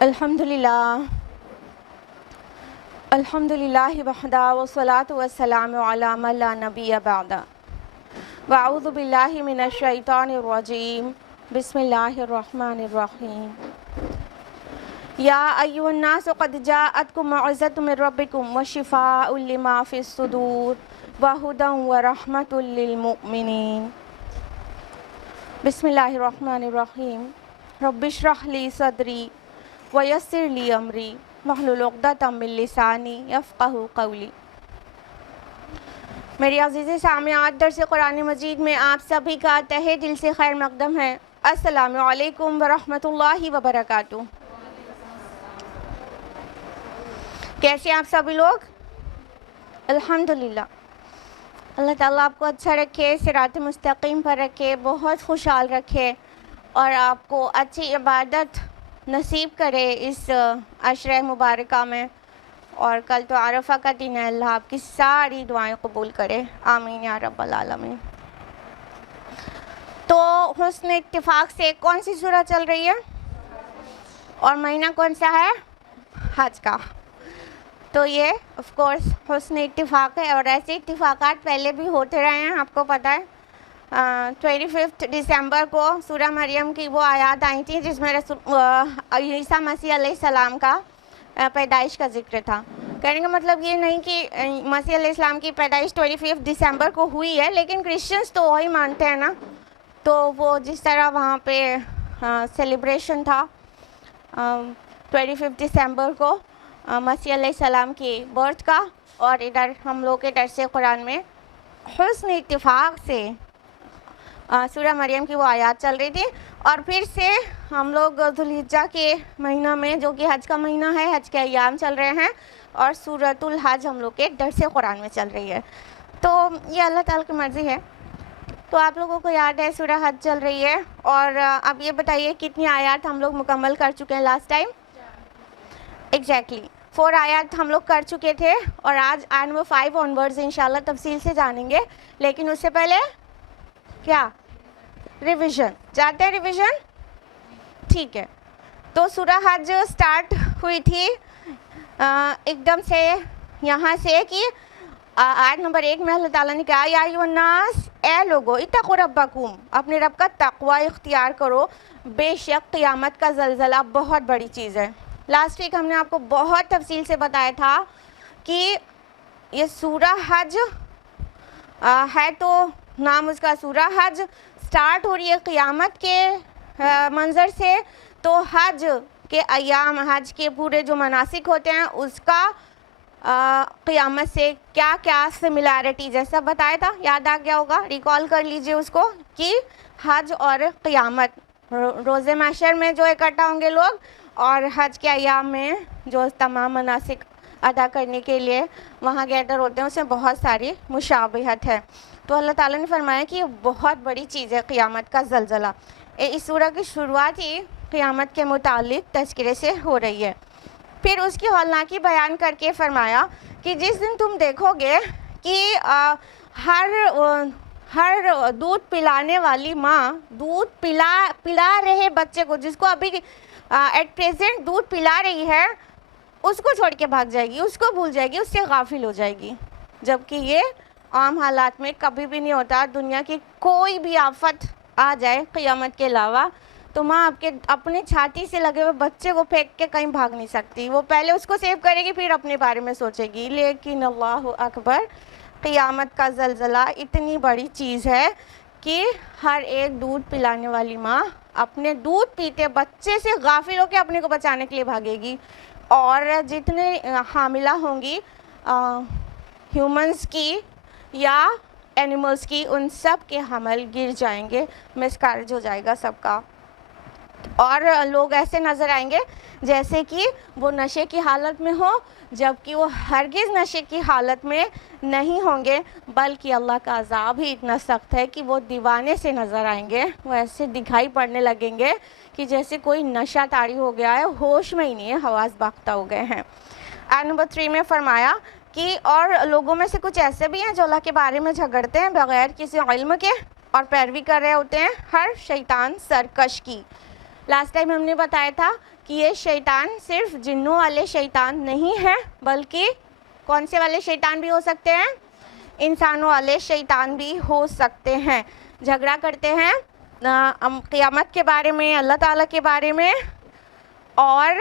الحمدللہ وحدہ والصلاة والسلام علی من لا نبی بعدہ واعوذ باللہ من الشیطان الرجیم بسم اللہ الرحمن الرحیم یا ایھا الناس قد جاءتکم موعظۃ من ربکم وشفاء لما فی الصدور وہدی ورحمۃ للمؤمنین۔ بسم اللہ الرحمن الرحیم رب اشرح لی صدری ویسر لی امری واحلل عقدۃ من لسانی یفقہوا قولی۔ میری عزیز سامعات، درس قرآن مجید میں آپ سبھی کا تہہ دل سے خیر مقدم ہے۔ السلام علیکم ورحمۃ اللہ وبرکاتہ۔ کیسے آپ سبھی لوگ؟ الحمدللہ۔ اللہ تعالیٰ آپ کو اچھا رکھے، صراط مستقیم پر رکھے، بہت خوشحال رکھے اور آپ کو اچھی عبادت نصیب کرے اس عشرہ مبارکہ میں، اور کل تو عرفہ کا دن ہے۔ اللہ آپ کی ساری دعائیں قبول کرے، آمین یا رب العالمین۔ تو حسن اتفاق سے کون سی سورہ چل رہی ہے اور مہینہ کون سا ہے؟ حج کا۔ تو یہ آف کورس حسن اتفاق ہے، اور ایسے اتفاقات پہلے بھی ہوتے رہے ہیں، آپ کو پتہ ہے۔ 25 دسمبر کو سورہ مریم کی وہ آیات آئی تھیں جس میں عیسیٰ مسیح علیہ السلام کا پیدائش کا ذکر تھا۔ کہنے کا مطلب یہ نہیں کہ مسیح علیہ السلام کی پیدائش 25 دسمبر کو ہوئی ہے، لیکن کرسچنز تو وہی مانتے ہیں نا، تو وہ جس طرح وہاں پہ سیلیبریشن تھا 25 دسمبر کو مسیح علیہ السلام کی برتھ کا، اور ادھر ہم لوگ کے درس قرآن میں حسن اتفاق سے سورہ مریم کی وہ آیات چل رہی تھی۔ اور پھر سے ہم لوگ ذوالحجہ کے مہینہ میں، جو کہ حج کا مہینہ ہے، حج کے ایام چل رہے ہیں، اور سورۃ الحج ہم لوگ کے درس قرآن میں چل رہی ہے۔ تو یہ اللہ تعالیٰ کی مرضی ہے۔ تو آپ لوگوں کو یاد ہے سورہ حج چل رہی ہے، اور اب یہ بتائیے کتنی آیات ہم لوگ مکمل کر چکے ہیں لاسٹ ٹائم؟ ایگزیکٹلی 4 آیات ہم لوگ کر چکے تھے، اور آج آیت نمبر 5 آنورڈز انشاءاللہ تفصیل سے جانیں گے، لیکن اس سے پہلے کیا ریویژن چاہتے ہیں؟ ریویژن ٹھیک ہے۔ تو سورہ حج سٹارٹ ہوئی تھی ایک دم سے یہاں سے کہ آیت نمبر 1 میں اللہ تعالیٰ نے کہا یا ایھا الناس، اے لوگو، اتقوا ربکم، اپنے رب کا تقوی اختیار کرو، بے شک قیامت کا زلزلہ بہت بڑی چیز ہے۔ لاسٹ ویک ہم نے آپ کو بہت تفصیل سے بتایا تھا کہ یہ سورہ حج ہے، تو نام اس کا سورہ حج، سٹارٹ ہو رہی ہے قیامت کے منظر سے، تو حج کے ایام، حج کے پورے جو مناسک ہوتے ہیں اس کا قیامت سے کیا کیا سملیرٹی جیسا بتایا تھا، یاد آ گیا ہوگا، ریکال کر لیجئے اس کو، کہ حج اور قیامت روز محشر میں جو اکٹھا ہوں گے لوگ، اور حج کے ایام میں جو تمام مناسک ادا کرنے کے لیے وہاں گیدر ہوتے ہیں، اس میں بہت ساری مشابہت ہے۔ تو اللہ تعالیٰ نے فرمایا کہ یہ بہت بڑی چیز ہے قیامت کا زلزلہ۔ اس سورہ کی شروعات ہی قیامت کے متعلق تذکرے سے ہو رہی ہے۔ پھر اس کی ہولناکی بیان کر کے فرمایا کہ جس دن تم دیکھو گے کہ ہر دودھ پلانے والی ماں دودھ پلا رہے بچے کو، جس کو ابھی ایٹ پریزنٹ دودھ پلا رہی ہے، اس کو چھوڑ کے بھاگ جائے گی، اس کو بھول جائے گی، اس سے غافل ہو جائے گی، جبکہ یہ عام حالات میں کبھی بھی نہیں ہوتا۔ دنیا کی کوئی بھی آفت آ جائے قیامت کے علاوہ، تو ماں اپنے چھاتی سے لگے ہوئے بچے کو پھینک کے کہیں بھاگ نہیں سکتی، وہ پہلے اس کو سیو کرے گی، پھر اپنے بارے میں سوچے گی۔ لیکن اللہ اکبر، قیامت کا زلزلہ اتنی بڑی چیز ہے کہ ہر ایک دودھ پلانے والی ماں اپنے دودھ پیتے بچے سے غافل ہو کے اپنے کو بچانے کے لیے بھاگے گی، اور جتنے حاملہ ہوں گی ہیومنز کی یا اینیملز کی، ان سب کے حمل گر جائیں گے، مسکارج ہو جائے گا سب کا، اور لوگ ایسے نظر آئیں گے جیسے کہ وہ نشے کی حالت میں ہو، جبکہ وہ ہرگز نشے کی حالت میں نہیں ہوں گے، بلکہ اللہ کا عذاب ہی اتنا سخت ہے کہ وہ دیوانے سے نظر آئیں گے، وہ ایسے دکھائی پڑنے لگیں گے کہ جیسے کوئی نشہ طاری ہو گیا ہے، ہوش میں ہی نہیں ہے، حواس باختہ ہو گئے ہیں۔ آیت نمبر 3 میں فرمایا کہ اور لوگوں میں سے کچھ ایسے بھی ہیں جو اللہ کے بارے میں جھگڑتے ہیں بغیر کسی علم کے، اور پیروی کر رہے ہوتے ہیں ہر شیطان سرکش کی۔ لاسٹ ٹائم ہم نے بتایا تھا کہ یہ شیطان صرف جنوں والے شیطان نہیں ہیں بلکہ کون سے والے شیطان بھی ہو سکتے ہیں؟ انسانوں والے شیطان بھی ہو سکتے ہیں. جھگڑا کرتے ہیں قیامت کے بارے میں, اللہ تعالیٰ کے بارے میں, اور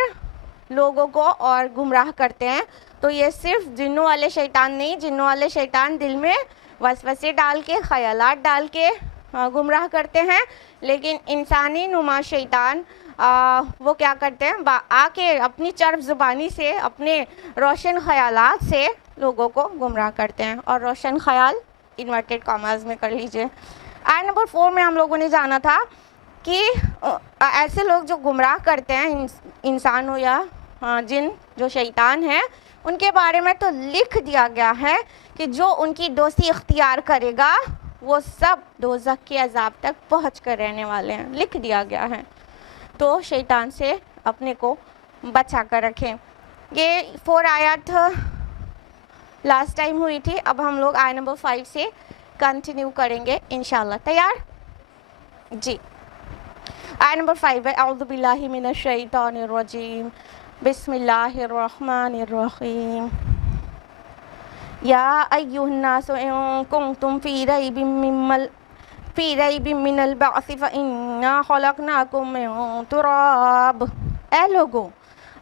لوگوں کو اور گمراہ کرتے ہیں. تو یہ صرف جنوں والے شیطان نہیں, جنوں والے شیطان دل میں وسوسے ڈال کے, خیالات ڈال کے گمراہ کرتے ہیں, لیکن انسانی نما شیطان وہ کیا کرتے ہیں, آ کے اپنی چرب زبانی سے, اپنے روشن خیالات سے لوگوں کو گمراہ کرتے ہیں. اور روشن خیال انورٹیڈ کاماز میں کر لیجئے. آیت نمبر 4 میں ہم لوگوں نے جانا تھا کہ ایسے لوگ جو گمراہ کرتے ہیں, انسان ہو یا جن جو شیطان ہیں, ان کے بارے میں تو لکھ دیا گیا ہے کہ جو ان کی دوستی اختیار کرے گا وہ سب دوزخ کے عذاب تک پہنچ کر رہنے والے ہیں. لکھ دیا گیا ہے. تو شیطان سے اپنے کو بچا کر رکھیں. یہ 4 آیات لاسٹ ٹائم ہوئی تھی. اب ہم لوگ آیت نمبر 5 سے کنٹینیو کریں گے انشاءاللہ. تیار جی؟ آیت نمبر 5 ہے, اعوذ باللہ من الشیطان الرجیم, بسم اللہ الرحمن الرحیم. یا ایھا الناس ان کنتم فی ریب من البعث فإنا خلقناکم من تراب. اے لوگو,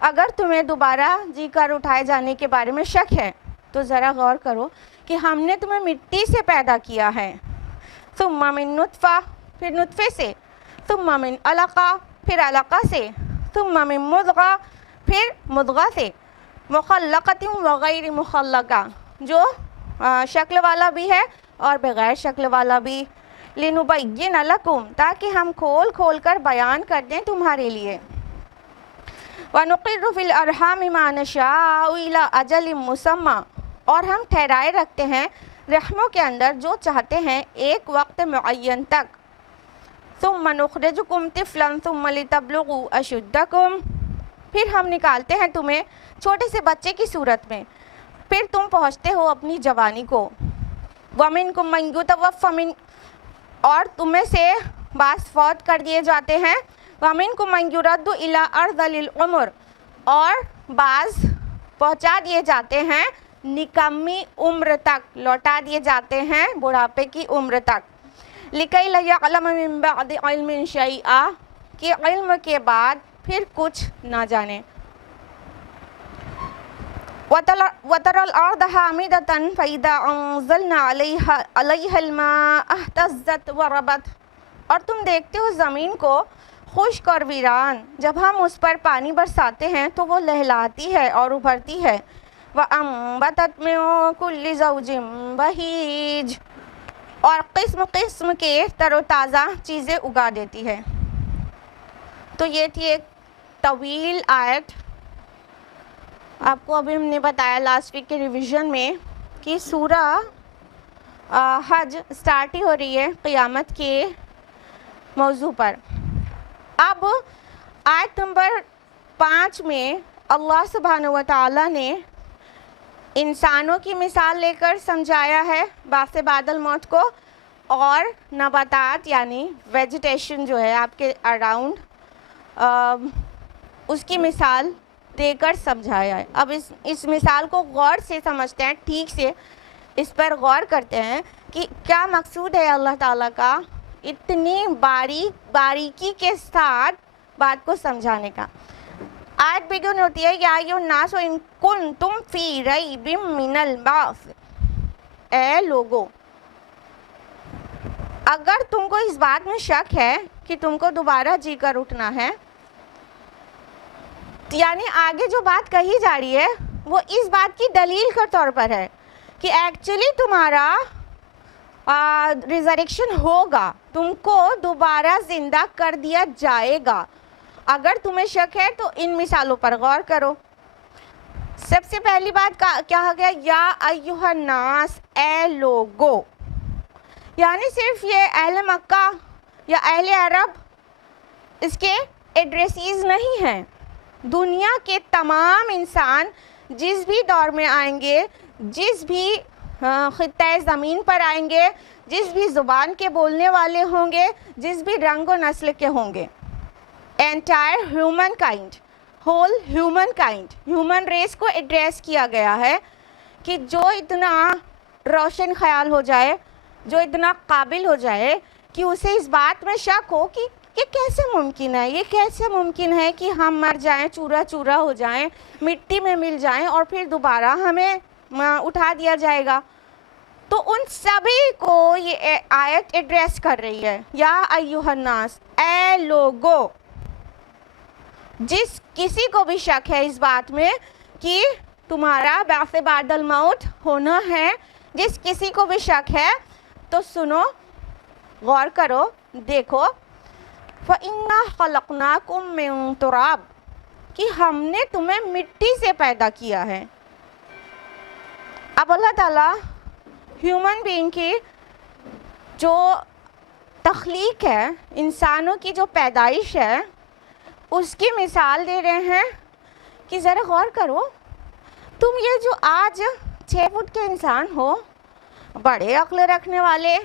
اگر تمہیں دوبارہ جی کر اٹھائے جانے کے بارے میں شک ہے تو ذرا غور کرو کہ ہم نے تمہیں مٹی سے پیدا کیا ہے, ثم من نطفہ, پھر نطفے سے, ثم من علقہ, پھر علقہ سے, ثم من مضغہ, پھر مضغہ سے, مخلقۃ وغیر مخلقہ, جو شکل والا بھی ہے اور بغیر شکل والا بھی, لنبین لکم, تاکہ ہم کھول کھول کر بیان کر دیں تمہارے لیے. وَنُقِرُّ فِي الْأَرْحَامِ مَا نَشَاءُ إِلَىٰ أَجَلٍ مُّسَمًّى, اور ہم ٹھہرائے رکھتے ہیں رحموں کے اندر جو چاہتے ہیں ایک وقت معین تک. ثُمَّ نُخْرِجُكُمْ طِفْلًا ثُمَّ لِتَبْلُغُوا أَشُدَّكُمْ, پھر ہم نکالتے ہیں تمہیں چھوٹے سے بچے کی صورت میں, پھر تم پہنچتے ہو اپنی جوانی کو. وَمِنْكُمْ مَنْ يُتَوَفَّى مِنْ, اور تمہیں سے بعض فوت کر دیے جاتے ہیں. وَمِنْكُمْ مَنْ يُرَدُّ إِلَىٰ أَرْذَلِ الْعُمُرِ, اور بعض پہنچا دیے جاتے ہیں نکمی عمر تک, لوٹا دیے جاتے ہیں بڑھاپے کی عمر تک. لِكَيْ لَا يَعْلَمَ مِن بَعْدِ عِلْمٍ شَيْئًا, کہ علم کے بعد پھر کچھ نہ جانے. وَتَرَى الْأَرْضَ هَامِدَةً فَإِذَا أَنزَلْنَا عَلَيْهَا الْمَاءَ اهْتَزَّتْ وَرَبَتْ, اور تم دیکھتے ہو زمین کو خشک اور ویران, جب ہم اس پر پانی برساتے ہیں تو وہ لہلاتی ہے اور ابھرتی ہے. وَأَنبَتَتْ مِن كُلِّ زَوْجٍ بَهِيجٍ, اور قسم قسم کے تر و تازہ چیزیں اگا دیتی ہے. تو یہ تھی ایک طویل آیت. آپ کو ابھی ہم نے بتایا لاسٹ ویک کے ریویژن میں کہ سورہ حج سٹارٹ ہی ہو رہی ہے قیامت کے موضوع پر. اب آیت نمبر 5 میں اللہ سبحانہ و تعالیٰ نے انسانوں کی مثال لے کر سمجھایا ہے بعث بعد الموت کو, اور نباتات یعنی ویجیٹیشن جو ہے آپ کے اراؤنڈ اس کی مثال دے کر سمجھایا ہے. اب اس مثال کو غور سے سمجھتے ہیں, ٹھیک سے اس پر غور کرتے ہیں کہ کیا مقصود ہے اللہ تعالیٰ کا اتنی باریکی کے ساتھ بات کو سمجھانے کا. آیت بگن ہوتی ہے, یا ایھا الناس ان کنتم فی ریب من البعث, اے لوگو اگر تم کو اس بات میں شک ہے کہ تم کو دوبارہ جی کر اٹھنا ہے, یعنی آگے جو بات کہی جا رہی ہے وہ اس بات کی دلیل کے طور پر ہے کہ ایکچولی تمہارا ریزریکشن ہوگا, تم کو دوبارہ زندہ کر دیا جائے گا. اگر تمہیں شک ہے تو ان مثالوں پر غور کرو. سب سے پہلی بات کیا گیا, یا ایھا الناس, اے لوگو, یعنی صرف یہ اہل مکہ یا اہل عرب اس کے ایڈریسیز نہیں ہیں. دنیا کے تمام انسان جس بھی دور میں آئیں گے, جس بھی خطۂ زمین پر آئیں گے, جس بھی زبان کے بولنے والے ہوں گے, جس بھی رنگ و نسل کے ہوں گے, entire human kind, whole humankind, human race کو ایڈریس کیا گیا ہے کہ جو اتنا روشن خیال ہو جائے, جو اتنا قابل ہو جائے کہ اسے اس بات میں شک ہو کہ یہ کیسے ممکن ہے, یہ کیسے ممکن ہے کہ ہم مر جائیں, چورا چورا ہو جائیں, مٹی میں مل جائیں اور پھر دوبارہ ہمیں اٹھا دیا جائے گا. تو ان سبھی کو یہ آیت ایڈریس کر رہی ہے, یا ایھا الناس, اے لوگو. جس کسی کو بھی شک ہے اس بات میں کہ تمہارا بعث بعد الموت ہونا ہے, جس کسی کو بھی شک ہے تو سنو, غور کرو, دیکھو. فَإِنَّا خَلَقْنَاكُم مِّن تُرَابٍ, کہ ہم نے تمہیں مٹی سے پیدا کیا ہے. اب اللہ تعالیٰ ہیومن بینگ کی جو تخلیق ہے, انسانوں کی جو پیدائش ہے, اس کی مثال دے رہے ہیں کہ ذرا غور کرو, تم یہ جو آج 6 فٹ کے انسان ہو, بڑے عقل رکھنے والے,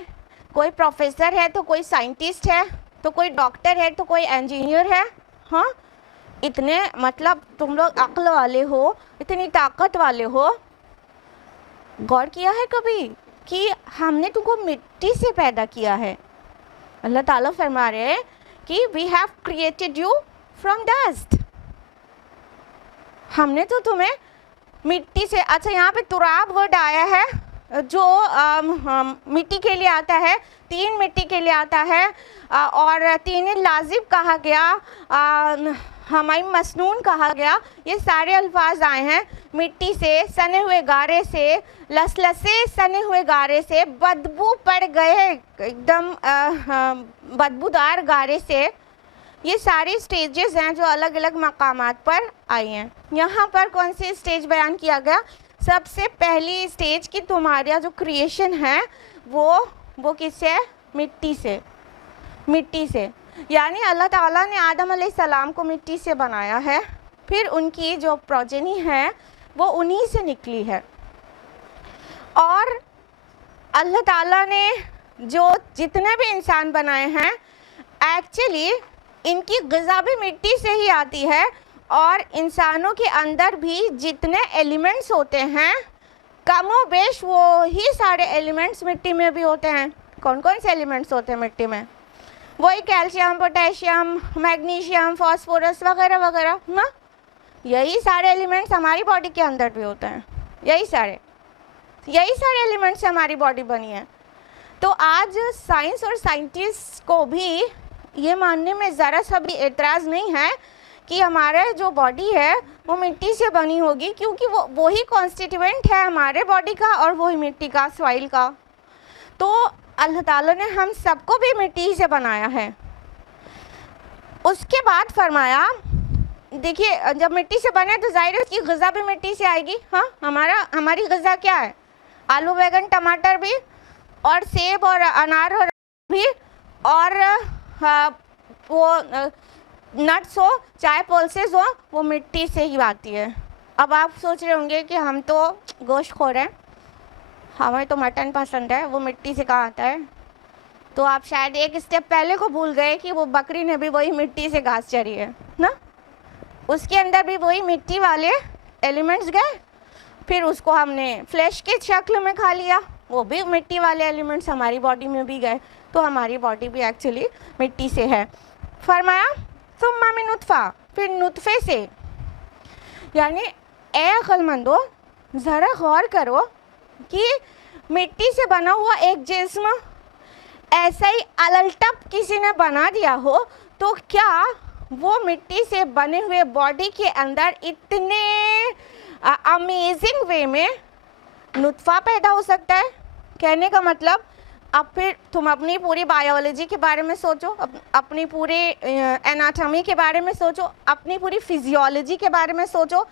کوئی پروفیسر ہے تو کوئی سائنٹسٹ ہے تو کوئی ڈاکٹر ہے تو کوئی انجینئر ہے, ہاں اتنے مطلب تم لوگ عقل والے ہو, اتنی طاقت والے ہو. غور کیا ہے کبھی کہ ہم نے تم کو مٹی سے پیدا کیا ہے؟ اللہ تعالیٰ فرما رہے ہیں کہ we have created you from dust. ہم نے تو تمہیں مٹی سے, اچھا یہاں پہ تراب ورڈ آیا ہے جو مٹی کے لیے آتا ہے, 3 مٹی کے لیے آتا ہے, اور 3 لازم کہا گیا, ہمائی مسنون کہا گیا. یہ سارے الفاظ آئے ہیں مٹی سے, سنے ہوئے گارے سے, لسلسے سنے ہوئے گارے سے, بدبو پڑ گئے ایک دم بدبودار گارے سے. یہ ساری سٹیجز ہیں جو الگ الگ مقامات پر آئی ہیں. یہاں پر کون سی سٹیج بیان کیا گیا؟ سب سے پہلی سٹیج کی تمہارا جو کریشن ہے وہ کس سے؟ مٹی سے. مٹی سے, یعنی اللہ تعالیٰ نے آدم علیہ السلام کو مٹی سے بنایا ہے, پھر ان کی جو پروجنی ہے وہ انہی سے نکلی ہے. اور اللہ تعالیٰ نے جو جتنے بھی انسان بنائے ہیں, ایکچولی ان کی غذا بھی مٹی سے ہی آتی ہے, اور انسانوں کے اندر بھی جتنے ایلیمنٹس ہوتے ہیں کم و بیش وہی سارے ایلیمنٹس مٹی میں بھی ہوتے ہیں. کون کون سے ایلیمنٹس ہوتے ہیں مٹی میں؟ وہی کیلشیم, پوٹیشیم, میگنیشیم, فاسفورس وغیرہ وغیرہ نا. یہی سارے ایلیمنٹس ہماری باڈی کے اندر بھی ہوتے ہیں, یہی سارے ایلیمنٹس سے ہماری باڈی بنی ہے. تو آج سائنس اور سائنٹسٹ کو بھی یہ ماننے میں ذرا سا بھی اعتراض نہیں ہے کہ ہمارا جو باڈی ہے وہ مٹی سے بنی ہوگی, کیونکہ وہی کانسٹیٹیوئنٹ ہے ہمارے باڈی کا اور وہی مٹی کا, سوائل کا. تو اللہ تعالیٰ نے ہم سب کو بھی مٹی سے بنایا ہے. اس کے بعد فرمایا, دیکھیے جب مٹی سے بنے تو ظاہر ہے اس کی غذا بھی مٹی سے آئے گی. ہاں ہماری غذا کیا ہے؟ آلو, بیگن, ٹماٹر بھی, اور سیب اور انار بھی, اور وہ نٹس ہو, چائے پولسز ہو, وہ مٹی سے ہی آتی ہے. اب آپ سوچ رہے ہوں گے کہ ہم تو گوشت خور ہیں, ہمیں تو مٹن پسند ہے, وہ مٹی سے کہاں آتا ہے؟ تو آپ شاید ایک اسٹیپ پہلے کو بھول گئے کہ وہ بکری نے بھی وہی مٹی سے گھاس چری ہے نا, اس کے اندر بھی وہی مٹی والے ایلیمنٹس گئے, پھر اس کو ہم نے فلیش کی شکل میں کھا لیا, وہ بھی مٹی والے ایلیمنٹس ہماری باڈی میں بھی گئے. تو ہماری باڈی بھی ایکچولی مٹی سے ہے. فرمایا ثم من نطفہ, پھر نطفے سے. یعنی اے عقل مندو ذرا غور کرو کہ مٹی سے بنا ہوا ایک جسم ایسا ہی الٹپ کسی نے بنا دیا ہو تو کیا وہ مٹی سے بنے ہوئے باڈی کے اندر اتنے امیزنگ وے میں نطفہ پیدا ہو سکتا ہے؟ کہنے کا مطلب اب پھر تم اپنی پوری بایولوجی کے بارے میں سوچو, اپنی پوری اناٹمی کے بارے میں سوچو, اپنی پوری فزیولوجی کے بارے میں سوچو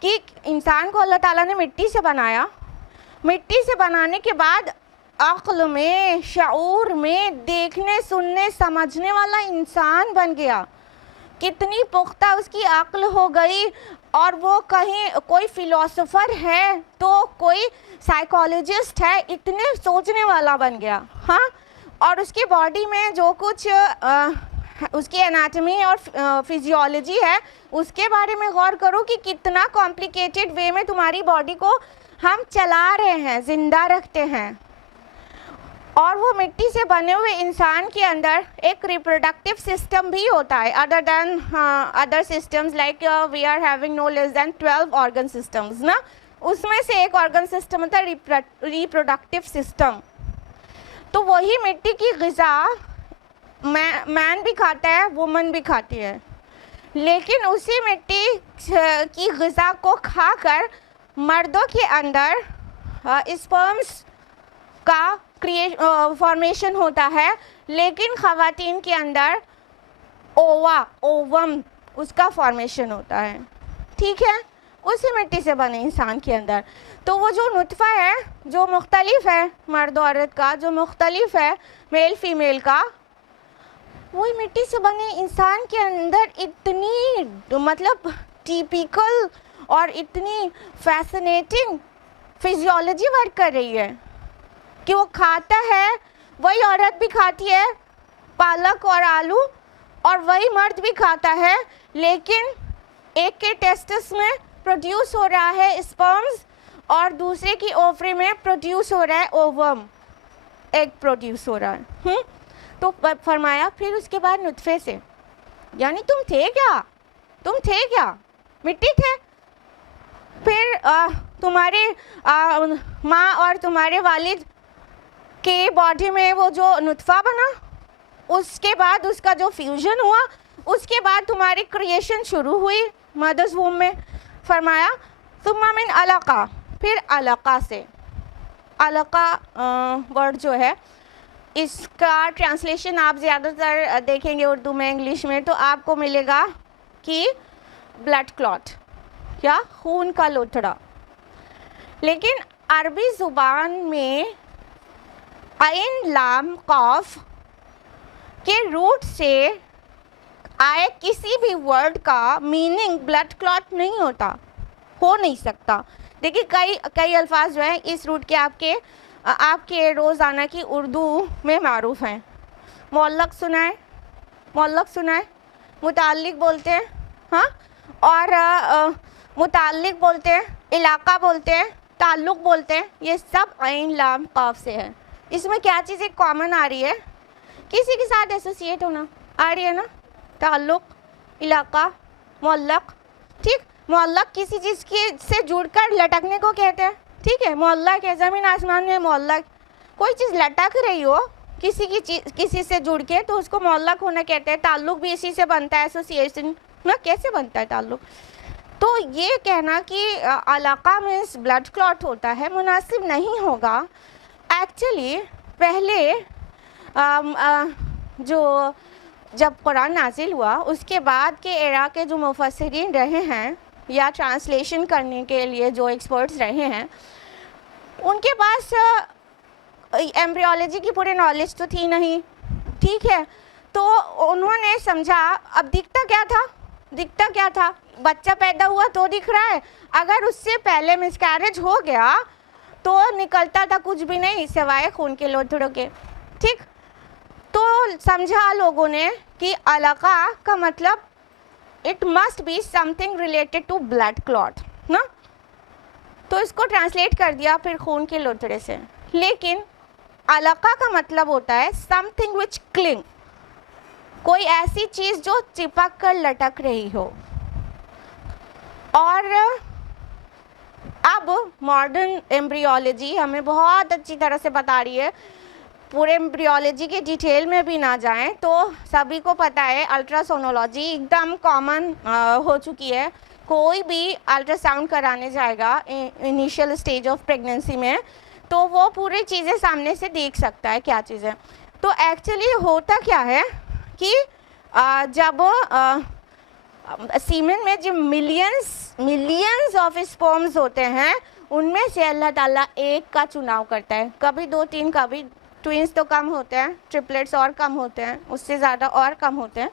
کہ انسان کو اللہ تعالیٰ نے مٹی سے بنایا. مٹی سے بنانے کے بعد عقل میں, شعور میں, دیکھنے سننے سمجھنے والا انسان بن گیا. کتنی پختہ اس کی عقل ہو گئی, اور وہ کہیں کوئی فلاسفر ہے تو کوئی سائیکالوجسٹ ہے, اتنے سوچنے والا بن گیا. ہاں, اور اس کی باڈی میں جو کچھ اس کی اناٹمی اور فزیولوجی ہے اس کے بارے میں غور کرو کہ کتنا کمپلیکیٹڈ وے میں تمہاری باڈی کو ہم چلا رہے ہیں، زندہ رکھتے ہیں. اور وہ مٹی سے بنے ہوئے انسان کے اندر ایک ریپروڈکٹیو سسٹم بھی ہوتا ہے other than other systems like we are having no less than 12 organ systems نا. اس میں سے ایک آرگن سسٹم ہوتا ہے ریپروڈکٹیو سسٹم. تو وہی مٹی کی غذا مین بھی کھاتا ہے، وومن بھی کھاتی ہے، لیکن اسی مٹی کی غذا کو کھا کر مردوں کے اندر اسپرمز کا فارمیشن ہوتا ہے، لیکن خواتین کے اندر اووم اس کا فارمیشن ہوتا ہے. ٹھیک ہے، اسی مٹی سے بنے انسان کے اندر. تو وہ جو نطفہ ہے جو مختلف ہے مرد و عورت کا، جو مختلف ہے میل فیمیل کا، وہی مٹی سے بنے انسان کے اندر اتنی مطلب ٹیپیکل اور اتنی فیسنیٹنگ فزیولوجی ورک کر رہی ہے کہ وہ کھاتا ہے، وہی عورت بھی کھاتی ہے پالک اور آلو، اور وہی مرد بھی کھاتا ہے، لیکن ایک کے ٹیسٹس میں پروڈیوس ہو رہا ہے اسپرمز اور دوسرے کی اووری میں پروڈیوس ہو رہا ہے اووم، ایگ پروڈیوس ہو رہا ہے. تو فرمایا پھر اس کے بعد نطفے سے، یعنی تم تھے کیا مٹی تھے. پھر تمہارے ماں اور تمہارے والد کے باڈی میں وہ جو نطفہ بنا، اس کے بعد اس کا جو فیوژن ہوا، اس کے بعد تمہاری کریشن شروع ہوئی مدرز ووم میں. فرمایا ثم من علقہ، پھر علقہ سے. علقہ ورڈ جو ہے اس کا ٹرانسلیشن آپ زیادہ تر دیکھیں گے اردو میں انگلش میں تو آپ کو ملے گا کہ بلڈ کلاٹ یا خون کا لوتھڑا. لیکن عربی زبان میں عین لام قاف کے روٹ سے آئے کسی بھی ورڈ کا میننگ بلڈ کلاٹ نہیں ہوتا، ہو نہیں سکتا. دیکھیے کئی الفاظ جو ہیں اس روٹ کے آپ کے روزانہ کی اردو میں معروف ہیں. معلق سنا ہے، متعلق بولتے ہیں، ہاں، اور متعلق بولتے ہیں، علاقہ بولتے ہیں، تعلق بولتے ہیں. یہ سب عین لام قاف سے ہے. اس میں کیا چیز ایک کامن آ رہی ہے، کسی کے ساتھ ایسوسیٹ ہونا آ رہی ہے نا. تعلق، علاقہ، معلق. ٹھیک، معلق کسی چیز سے جڑ کر لٹکنے کو کہتے ہیں. ٹھیک ہے، معلق ہے زمین آسمان میں معلق، کوئی چیز لٹک رہی ہو کسی سے جڑ کے تو اس کو معلق ہونا کہتے ہیں. تعلق بھی اسی سے بنتا ہے، ایسوسیشن نا. کیسے بنتا ہے تعلق؟ تو یہ کہنا کہ علاقہ میں بلڈ کلاٹ ہوتا ہے مناسب نہیں ہوگا. ایکچولی پہلے جب قرآن نازل ہوا اس کے بعد کے ایرا کے جو مفسرین رہے ہیں یا ٹرانسلیشن کرنے کے لیے جو ایکسپرٹس رہے ہیں، ان کے پاس ایمبریولوجی کی پوری نالج تو تھی نہیں. ٹھیک ہے، تو انہوں نے سمجھا اب دکھتا کیا تھا، بچہ پیدا ہوا تو دکھ رہا ہے. اگر اس سے پہلے مسکیریج ہو گیا تو نکلتا تھا کچھ بھی نہیں سوائے خون کے لوتھڑوں کے. ٹھیک، تو سمجھا لوگوں نے کہ علاقہ کا مطلب it must be something related to blood clot نا. تو اس کو ٹرانسلیٹ کر دیا پھر خون کے لوتھڑے سے. لیکن علاقہ کا مطلب ہوتا ہے سم تھنگ وچ کلنگ، کوئی ایسی چیز جو چپک کر لٹک رہی ہو. اور اب ماڈرن ایمبریولوجی ہمیں بہت اچھی طرح سے بتا رہی ہے. پورے ایمبریولوجی کے ڈیٹیل میں بھی نہ جائیں تو سبھی کو پتہ ہے الٹرا سونولوجی ایک دم کامن ہو چکی ہے. کوئی بھی الٹرا ساؤنڈ کرانے جائے گا انیشیل اسٹیج آف پریگننسی میں تو وہ پوری چیزیں سامنے سے دیکھ سکتا ہے کیا چیزیں. تو ایکچولی ہوتا کیا ہے کہ جب سیمن میں جو ملینز آف اسپرمز ہوتے ہیں ان میں سے اللہ تعالیٰ ایک کا چناؤ کرتا ہے. کبھی 2-3، کبھی ٹوینس تو کم ہوتے ہیں، ٹرپلیٹس اور کم ہوتے ہیں، اس سے زیادہ اور کم ہوتے ہیں،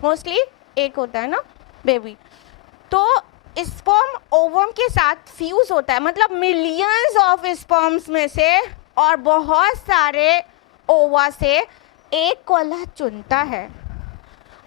موسٹلی ایک ہوتا ہے نا بیبی. تو اسپرم اووم کے ساتھ فیوز ہوتا ہے، مطلب ملینز آف اسپرمز میں سے اور بہت سارے اووا سے ایک کو اللہ چنتا ہے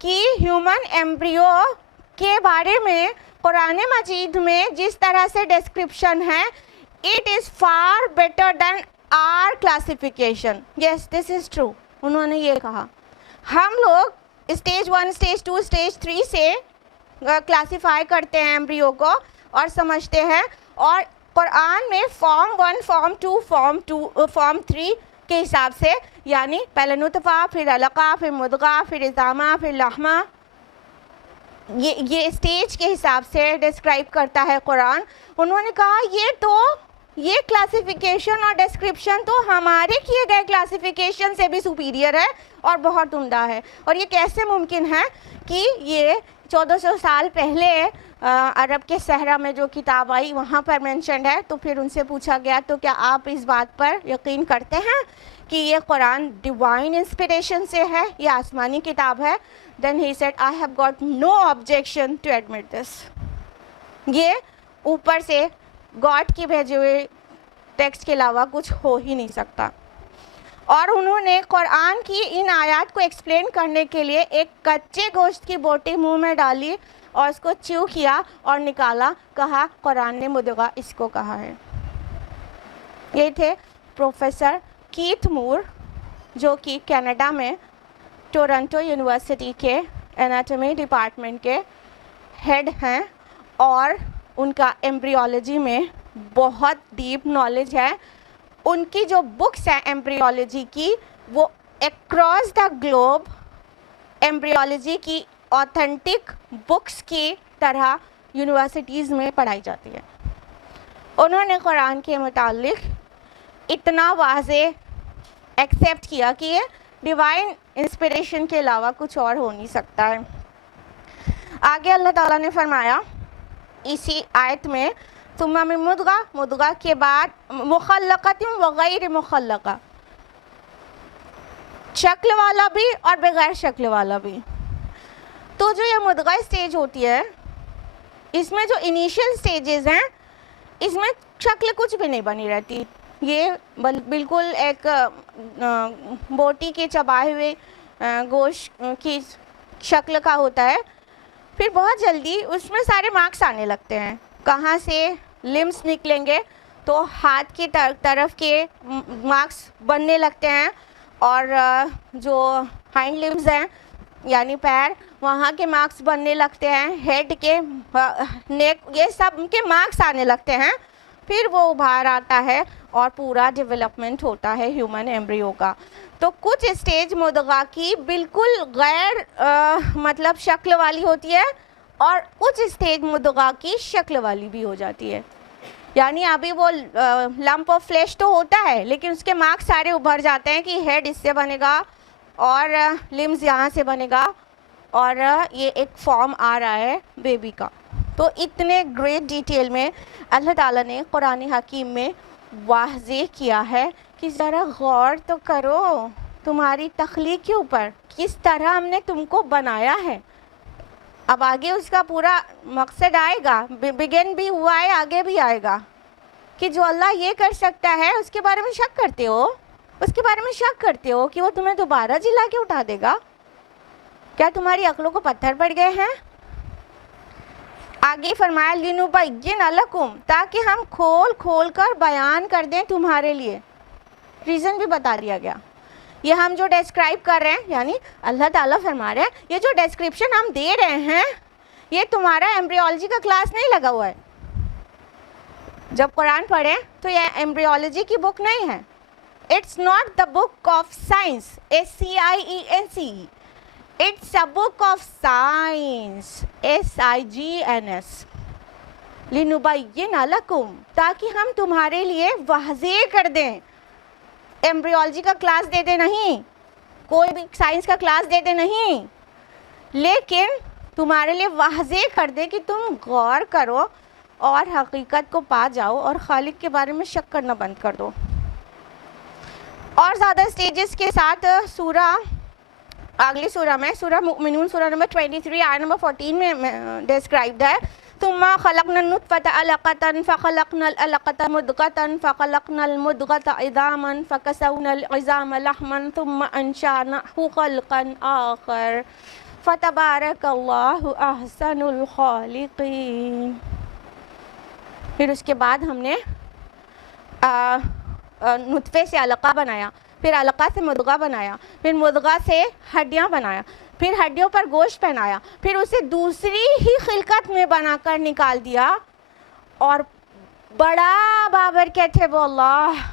کہ ہیومن ایمبریو کے بارے میں قرآن مجید میں جس طرح سے ڈسکرپشن ہے it is far better than our classification. Yes this is true. انہوں نے یہ کہا ہم لوگ اسٹیج 1 اسٹیج 2 اسٹیج 3 سے کلاسیفائی کرتے ہیں ایمبریو کو اور سمجھتے ہیں, اور قرآن میں فارم 1 فارم 2 فارم 3 کے حساب سے, یعنی پہلے نطفہ پھر علقہ پھر مدغہ پھر عظامہ پھر لحمہ, یہ اسٹیج کے حساب سے ڈسکرائب کرتا ہے قرآن. انہوں نے کہا یہ کلاسیفیکیشن اور ڈسکرپشن تو ہمارے کیے گئے کلاسیفیکیشن سے بھی سپیریئر ہے اور بہت عمدہ ہے. اور یہ کیسے ممکن ہے کہ یہ 1400 سال پہلے عرب کے صحرا میں جو کتاب آئی وہاں پر مینشنڈ ہے. تو پھر ان سے پوچھا گیا تو کیا آپ اس بات پر یقین کرتے ہیں کہ یہ قرآن ڈیوائن انسپریشن سے ہے, یہ آسمانی کتاب ہے؟ Then he said, I have got no objection to admit this. یہ اوپر سے گاڈ کی بھیجے ہوئے ٹیکسٹ کے علاوہ کچھ ہو ہی نہیں سکتا. اور انہوں نے قرآن کی ان آیات کو ایکسپلین کرنے کے لیے ایک کچے گوشت کی بوٹی منہ میں ڈالی اور اس کو چیو کیا اور نکالا, کہا قرآن نے مدغہ اس کو کہا ہے. یہ تھے پروفیسر کیتھ مور جو کہ کینیڈا میں ٹورنٹو یونیورسٹی کے اناٹومی ڈپارٹمنٹ کے ہیڈ ہیں, اور ان کا ایمبریولوجی میں بہت ڈیپ نالج ہے. ان کی جو بکس ہیں ایمبریولوجی کی وہ اکراس دا گلوب ایمبریولوجی کی آتھینٹک بکس کی طرح یونیورسٹیز میں پڑھائی جاتی ہے. انہوں نے قرآن کے متعلق اتنا واضح ایکسیپٹ کیا کہ یہ ڈیوائن انسپریشن کے علاوہ کچھ اور ہو نہیں سکتا ہے. آگے اللہ تعالیٰ نے فرمایا اسی آیت میں ثم من مدغہ, مدغہ کے بعد مخلقۃ و غیر مخلقہ, شکل والا بھی اور بغیر شکل والا بھی. تو جو یہ مدغہ اسٹیج ہوتی ہے اس میں جو انیشیل اسٹیجز ہیں اس میں شکل کچھ بھی نہیں بنی رہتی, یہ بالکل ایک بوٹی کے چبائے ہوئے گوشت کی شکل کا ہوتا ہے. پھر بہت جلدی اس میں سارے مارکس آنے لگتے ہیں. کہاں سے لمس نکلیں گے تو ہاتھ کی طرف کے مارکس بننے لگتے ہیں, اور جو ہائنڈ لمس ہیں یعنی پیر وہاں کے مارکس بننے لگتے ہیں, ہیڈ کے نیک یہ سب کے مارکس آنے لگتے ہیں. پھر وہ ابھار آتا ہے اور پورا ڈیولپمنٹ ہوتا ہے ہیومن ایمبریو کا. تو کچھ اسٹیج مدغہ کی بالکل غیر مطلب شکل والی ہوتی ہے اور کچھ اسٹیج مدغہ کی شکل والی بھی ہو جاتی ہے. یعنی ابھی وہ لمپ آف فلیش تو ہوتا ہے لیکن اس کے مارکس سارے ابھر جاتے ہیں کہ ہیڈ اس سے بنے گا اور لمز یہاں سے بنے گا اور یہ ایک فارم آ رہا ہے بیبی کا. تو اتنے گریٹ ڈیٹیل میں اللہ تعالیٰ نے قرآن حکیم میں واضح کیا ہے کہ ذرا غور تو کرو تمہاری تخلیق کے اوپر, کس طرح ہم نے تم کو بنایا ہے. اب آگے اس کا پورا مقصد آئے گا, بگن بھی ہوا ہے آگے بھی آئے گا, کہ جو اللہ یہ کر سکتا ہے اس کے بارے میں شک کرتے ہو, اس کے بارے میں شک کرتے ہو کہ وہ تمہیں دوبارہ جلا کے اٹھا دے گا. کیا تمہاری عقلوں کو پتھر پڑ گئے ہیں؟ آگے فرمایا لِنُبَيِّنَ لَكُمْ, تاکہ ہم کھول کھول کر بیان کر دیں تمہارے لیے. ریزن بھی بتا دیا گیا. یہ ہم جو ڈسکرائب کر رہے ہیں یعنی اللہ تعالیٰ فرما رہے ہیں یہ جو ڈسکرپشن ہم دے رہے ہیں یہ تمہارا ایمبریولوجی کا کلاس نہیں لگا ہوا ہے. جب قرآن پڑھیں تو یہ ایمبریولوجی کی بک نہیں ہے. It's not the book of science, SCIENCE. It's a book of science, SIGNS. لِنُبَيِّنَ لَكُمْ, تاکہ ہم تمہارے لیے واضح کر دیں. ایمبریولوجی کا کلاس دیتے نہیں, کوئی بھی سائنس کا کلاس دیتے نہیں, لیکن تمہارے لیے واضح کر دیں کہ تم غور کرو اور حقیقت کو پا جاؤ اور خالق کے بارے میں شک کرنا بند کر دو. اور زیادہ سٹیجز کے ساتھ سورہ اگلی سورہ میں سورہ مؤمنون سورہ نمبر 23 آیت نمبر 14 میں ڈسکرائبڈ ہے ثم خلقنا النطفة علقة فخلقنا العلقة مضغة فخلقنا المضغة عظاما فكسونا العظام لحما ثم أنشأناه خلقا آخر فتبارک اللہ احسن الخالقین. پھر اس کے بعد ہم نے نطفے سے علقہ بنایا، پھر علقہ سے مضغہ بنایا، پھر مضغہ سے ہڈیاں بنایا، پھر ہڈیوں پر گوشت پہنایا، پھر اسے دوسری ہی خلقت میں بنا کر نکال دیا. اور بڑا بابرکت ہے وہ اللہ،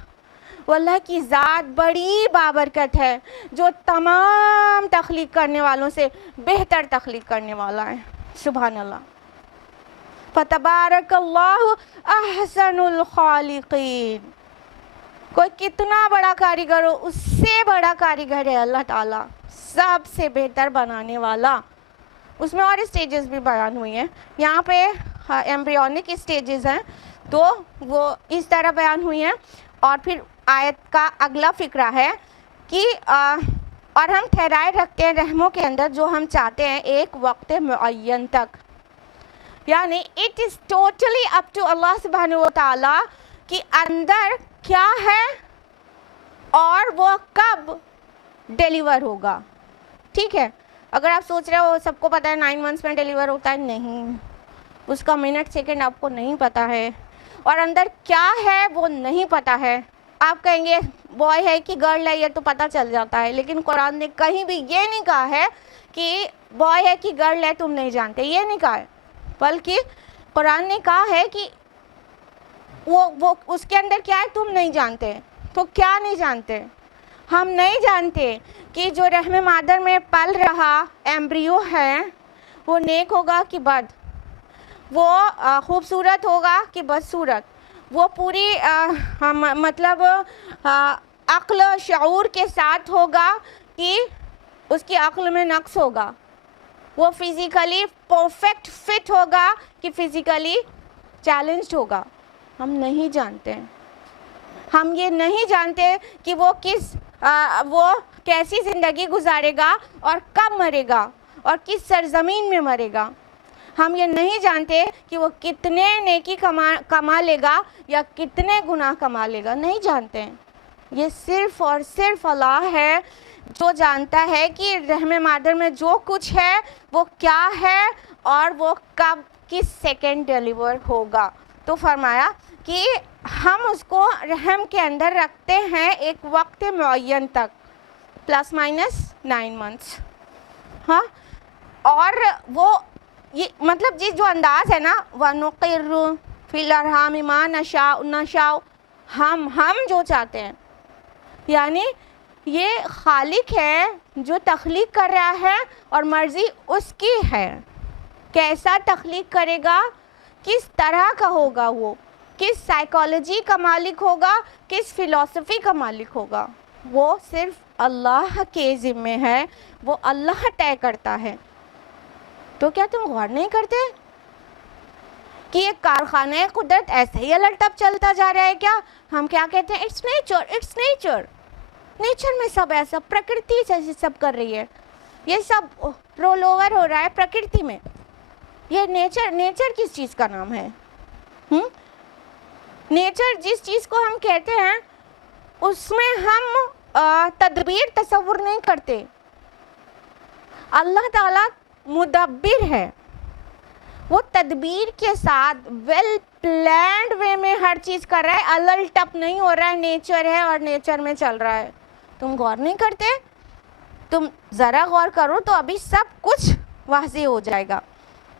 وہ اللہ کی ذات بڑی بابرکت ہے جو تمام تخلیق کرنے والوں سے بہتر تخلیق کرنے والا ہے. سبحان اللہ. فتبارک اللہ احسن الخالقین. کوئی کتنا بڑا کاریگر ہو، اس سے بڑا کاریگر ہے اللہ تعالیٰ، سب سے بہتر بنانے والا. اس میں اور اسٹیجز بھی بیان ہوئی ہیں. یہاں پہ ایمبریونک اسٹیجز ہیں تو وہ اس طرح بیان ہوئی ہیں. اور پھر آیت کا اگلا فقرہ ہے کہ اور ہم ٹھہرائے رکھتے ہیں رحموں کے اندر جو ہم چاہتے ہیں ایک وقت معین تک. یعنی it is totally up to اللہ سبحانہ و تعالیٰ کہ اندر کیا ہے اور وہ کب ڈیلیور ہوگا. ٹھیک ہے، اگر آپ سوچ رہے ہو سب کو پتہ ہے 9 months میں ڈیلیور ہوتا ہے، نہیں، اس کا منٹ سیکنڈ آپ کو نہیں پتہ ہے، اور اندر کیا ہے وہ نہیں پتہ ہے. آپ کہیں گے بوائے ہے کہ گرل ہے یہ تو پتہ چل جاتا ہے، لیکن قرآن نے کہیں بھی یہ نہیں کہا ہے کہ بوائے ہے کہ گرل ہے تم نہیں جانتے، یہ نہیں کہا ہے. بلکہ قرآن نے کہا ہے کہ وہ اس کے اندر کیا ہے تم نہیں جانتے. تو کیا نہیں جانتے؟ ہم نہیں جانتے کہ جو رحم مادر میں پل رہا ایمبریو ہے وہ نیک ہوگا کہ بد، وہ خوبصورت ہوگا کہ بدصورت، وہ پوری مطلب عقل و شعور کے ساتھ ہوگا کہ اس کی عقل میں نقص ہوگا، وہ فزیکلی پرفیکٹ فٹ ہوگا کہ فزیکلی چیلنجڈ ہوگا. ہم نہیں جانتے. ہم یہ نہیں جانتے کہ وہ کیسی زندگی گزارے گا اور کب مرے گا اور کس سرزمین میں مرے گا. ہم یہ نہیں جانتے کہ وہ کتنے نیکی کما لے گا یا کتنے گناہ کما لے گا، نہیں جانتے. یہ صرف اور صرف اللہ ہے جو جانتا ہے کہ رحم مادر میں جو کچھ ہے وہ کیا ہے اور وہ کب کس سیکنڈ ڈیلیور ہوگا. تو فرمایا کہ ہم اس کو رحم کے اندر رکھتے ہیں ایک وقت معین تک ±9 months. ہاں، اور وہ یہ مطلب جو انداز ہے نا وَنُقِرُّ فِي الْأَرْحَامِ مَا نَشَاءُ، ہم جو چاہتے ہیں، یعنی یہ خالق ہے جو تخلیق کر رہا ہے اور مرضی اس کی ہے. کیسا تخلیق کرے گا، کس طرح کا ہوگا، وہ کس سائیکالوجی کا مالک ہوگا، کس فلسفی کا مالک ہوگا، وہ صرف اللہ کے ذمے ہے، وہ اللہ طے کرتا ہے. تو کیا تم غور نہیں کرتے کہ یہ کارخانہ قدرت ایسے ہی الٹ اپ چلتا جا رہا ہے؟ کیا ہم کیا کہتے ہیں؟ Its nature. نیچر میں سب ایسا، پرکرتی جیسے سب کر رہی ہے، یہ سب رول اوور ہو رہا ہے پرکرتی میں. یہ نیچر کس چیز کا نام ہے؟ نیچر جس چیز کو ہم کہتے ہیں اس میں ہم تدبیر تصور نہیں کرتے. اللہ تعالیٰ مدبر ہے، وہ تدبیر کے ساتھ ویل پلانڈ وے میں ہر چیز کر رہا ہے، الٹ اپ نہیں ہو رہا ہے. نیچر ہے اور نیچر میں چل رہا ہے. تم غور نہیں کرتے؟ تم ذرا غور کرو تو ابھی سب کچھ واضح ہو جائے گا.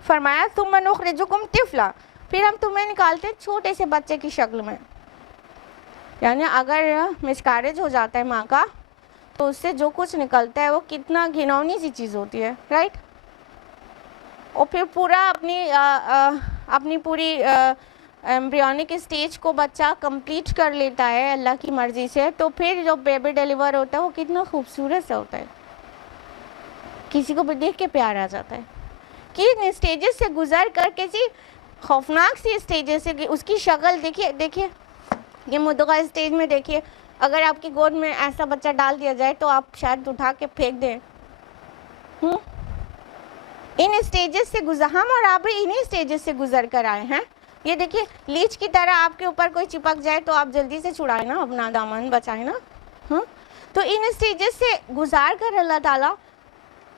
فرمایا ثم نخرجکم طفلا، پھر ہم تمہیں نکالتے چھوٹے سے بچے کی شکل میں. یعنی اگر مسکیریج ہو جاتا ہے ماں کا تو اس سے جو کچھ نکلتا ہے وہ کتنا گھنونی سی چیز ہوتی ہے، رائٹ؟ اور پھر پورا اپنی پوری ایمبریونک اسٹیج کو بچہ کمپلیٹ کر لیتا ہے اللہ کی مرضی سے، تو پھر جو بیبی ڈیلیور ہوتا ہے وہ کتنا خوبصورت سے ہوتا ہے، کسی کو بھی دیکھ کے پیار آ جاتا ہے. کن اسٹیجز سے گزر کر کسی خوفناک سی اسٹیجز سے، اس کی شکل دیکھیے یہ مدغہ اسٹیج میں دیکھیے. اگر آپ کی گود میں ایسا بچہ ڈال دیا جائے تو آپ شاید اٹھا کے پھینک دیں. ان اسٹیجز سے ہم اور آپ بھی انہی اسٹیجز سے گزر کر آئے ہیں. یہ دیکھیے لیچ کی طرح آپ کے اوپر کوئی چپک جائے تو آپ جلدی سے چھڑائیں نا، اپنا دامن بچائیں نا. تو ان اسٹیجز سے گزار کر اللہ تعالیٰ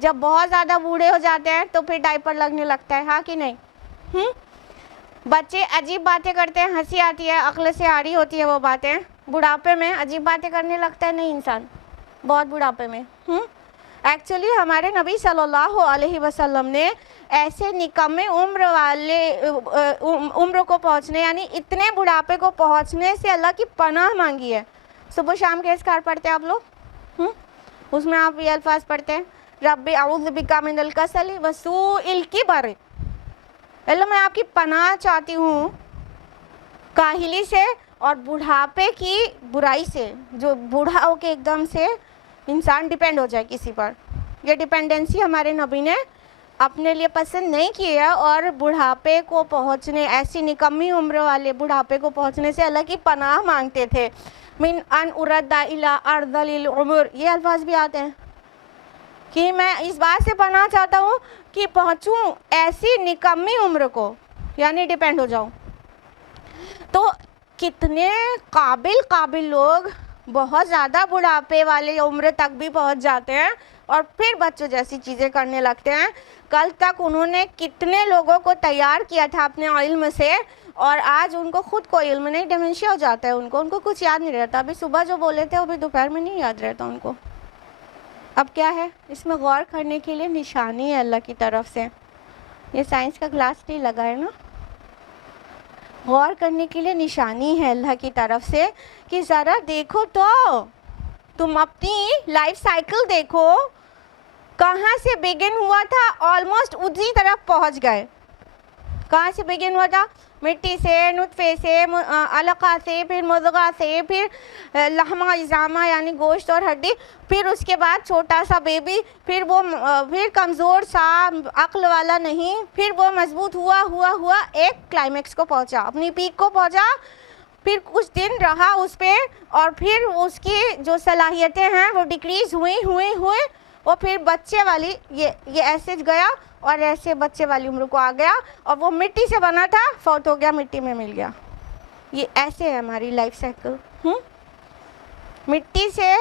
جب بہت زیادہ بوڑھے ہو جاتے ہیں تو پھر ڈائپر لگنے لگتا ہے، ہاں کہ نہیں؟ بچے عجیب باتیں کرتے ہیں، ہنسی آتی ہے، عقل سے آ رہی ہوتی ہے وہ باتیں، بڑھاپے میں عجیب باتیں کرنے لگتا ہے نہیں انسان، بہت بڑھاپے میں۔ ایکچولی ہمارے نبی صلی اللہ علیہ وسلم نے ایسے نکمے عمر کو پہنچنے، یعنی اتنے بڑھاپے کو پہنچنے سے اللہ کی پناہ مانگی ہے۔ صبح شام کے اذکار پڑھتے ہیں آپ لوگ، اس میں آپ یہ الفاظ پڑھتے ہیں، رب اعوذ بک من الکسل وسوء الکبر، اللہ میں آپ کی پناہ چاہتی ہوں کاہلی سے اور بڑھاپے کی برائی سے، جو بوڑھا ہو کے ایک دم سے انسان ڈیپینڈ ہو جائے کسی پر۔ یہ ڈیپینڈنسی ہمارے نبی نے اپنے لیے پسند نہیں کی ہے، اور بڑھاپے کو پہنچنے، ایسی نکمی عمر والے بڑھاپے کو پہنچنے سے اللہ کی پناہ مانگتے تھے۔ من ان ارد الی ارذل العمر، یہ الفاظ بھی آتے ہیں کہ میں اس بات سے پناہ چاہتا ہوں کہ پہنچوں ایسی نکمی عمر کو، یعنی ڈیپینڈ ہو جاؤں۔ تو کتنے قابل لوگ بہت زیادہ بڑھاپے والے عمر تک بھی پہنچ جاتے ہیں اور پھر بچوں جیسی چیزیں کرنے لگتے ہیں۔ کل تک انہوں نے کتنے لوگوں کو تیار کیا تھا اپنے علم سے، اور آج ان کو خود کو علم نہیں، ڈیمنشیا ہو جاتا ہے ان کو کچھ یاد نہیں رہتا۔ ابھی صبح جو بولے تھے وہ بھی دوپہر میں نہیں یاد رہتا ان کو۔ اب کیا ہے اس میں غور کرنے کے لیے نشانی ہے اللہ کی طرف سے۔ یہ سائنس کا کلاس نہیں لگا ہے نا، غور کرنے کے لیے نشانی ہے اللہ کی طرف سے کہ ذرا دیکھو تو، تم اپنی لائف سائیکل دیکھو، کہاں سے بگن ہوا تھا، آلموسٹ اسی طرف پہنچ گئے۔ کہاں سے بگن ہوا تھا؟ مٹی سے، نطفے سے، علقہ سے، پھر مضغہ سے، پھر لحمہ عظامہ یعنی گوشت اور ہڈی، پھر اس کے بعد چھوٹا سا بیبی، پھر کمزور سا، عقل والا نہیں، پھر وہ مضبوط ہوا ایک کلائمیکس کو پہنچا، اپنی پیک کو پہنچا، پھر کچھ دن رہا اس پہ، اور پھر اس کی جو صلاحیتیں ہیں وہ ڈکریز ہوئیں اور پھر بچے والی یہ ایسے گیا اور ایسے بچے والی عمر کو آ گیا، اور وہ مٹی سے بنا تھا، فوت ہو گیا، مٹی میں مل گیا۔ یہ ایسے ہے ہماری لائف سائیکل، مٹی سے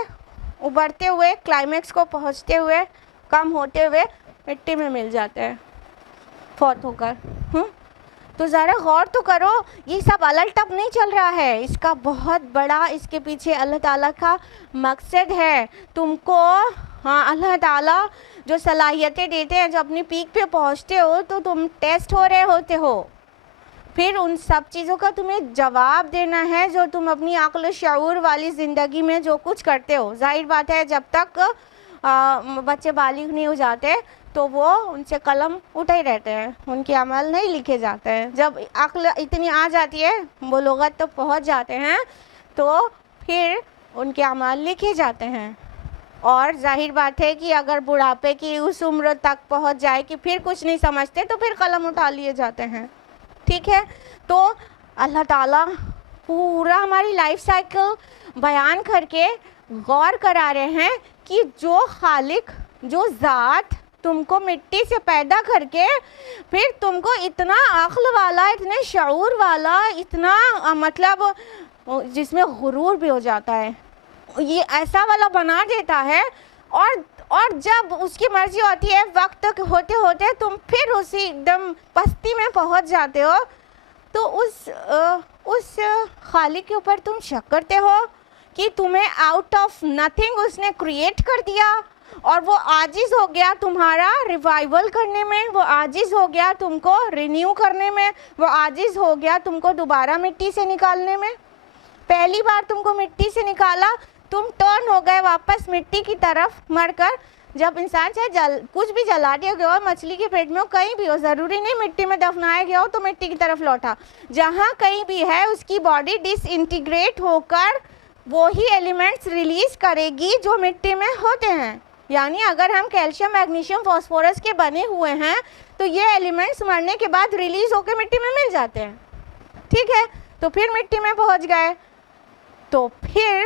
ابھرتے ہوئے، کلائمیکس کو پہنچتے ہوئے، کم ہوتے ہوئے مٹی میں مل جاتے ہیں فوت ہو کر۔ تو ذرا غور تو کرو، یہ سب الٹ ٹپ نہیں چل رہا ہے، اس کا بہت بڑا، اس کے پیچھے اللہ تعالیٰ کا مقصد ہے۔ تم کو اللہ تعالیٰ جو صلاحیتیں دیتے ہیں، جو اپنی پیک پہ پہنچتے ہو تو تم ٹیسٹ ہو رہے ہوتے ہو، پھر ان سب چیزوں کا تمہیں جواب دینا ہے جو تم اپنی عقل و شعور والی زندگی میں جو کچھ کرتے ہو۔ ظاہر بات ہے جب تک بچے بالغ نہیں ہو جاتے تو وہ ان سے قلم اٹھے ہی رہتے ہیں، ان کے عمل نہیں لکھے جاتے ہیں۔ جب عقل اتنی آ جاتی ہے، بلوغت تک پہنچ جاتے ہیں، تو پھر ان کے اعمال لکھے جاتے ہیں۔ اور ظاہر بات ہے کہ اگر بڑھاپے کی اس عمر تک پہنچ جائے کہ پھر کچھ نہیں سمجھتے تو پھر قلم اٹھا لیے جاتے ہیں، ٹھیک ہے؟ تو اللہ تعالیٰ پورا ہماری لائف سائیکل بیان کر کے غور کرا رہے ہیں کہ جو خالق، جو ذات تم کو مٹی سے پیدا کر کے پھر تم کو اتنا عقل والا، اتنے شعور والا، اتنا مطلب جس میں غرور بھی ہو جاتا ہے، یہ ایسا والا بنا دیتا ہے، اور جب اس کی مرضی ہوتی ہے وقت تک ہوتے ہوتے تم پھر اسی ایک دم پستی میں پہنچ جاتے ہو، تو اس خالق کے اوپر تم شک کرتے ہو کہ تمہیں آؤٹ آف نتھنگ اس نے کریٹ کر دیا، اور وہ عاجز ہو گیا تمہارا ریوائیول کرنے میں، وہ عاجز ہو گیا تم کو رینیو کرنے میں، وہ عاجز ہو گیا تم کو دوبارہ مٹی سے نکالنے میں۔ پہلی بار تم کو مٹی سے نکالا، تم ٹرن ہو گئے واپس مٹی کی طرف مر کر۔ جب انسان چاہے کچھ بھی جلا دیا گیا ہو، مچھلی کے پیٹ میں ہو، کہیں بھی ہو، ضروری نہیں مٹی میں دفنایا گیا ہو تو مٹی کی طرف لوٹا، جہاں کہیں بھی ہے اس کی باڈی ڈس انٹیگریٹ ہو کر وہی ایلیمنٹس ریلیز کرے گی جو مٹی میں ہوتے ہیں۔ یعنی اگر ہم کیلشیم، میگنیشیم، فاسفورس کے بنے ہوئے ہیں تو یہ ایلیمنٹس مرنے کے بعد ریلیز ہو کے مٹی میں مل جاتے ہیں، ٹھیک ہے؟ تو پھر مٹی میں پہنچ گئے، تو پھر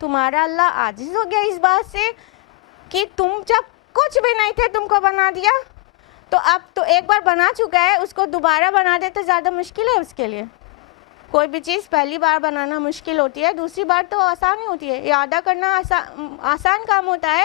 تمہارا اللہ عاجز ہو گیا اس بات سے کہ تم جب کچھ بھی نہیں تھے تم کو بنا دیا، تو اب تو ایک بار بنا چکا ہے، اس کو دوبارہ بنا دے تو زیادہ مشکل ہے اس کے لیے۔ کوئی بھی چیز پہلی بار بنانا مشکل ہوتی ہے، دوسری بار تو آسان ہی ہوتی ہے، اعادہ کرنا آسان کام ہوتا ہے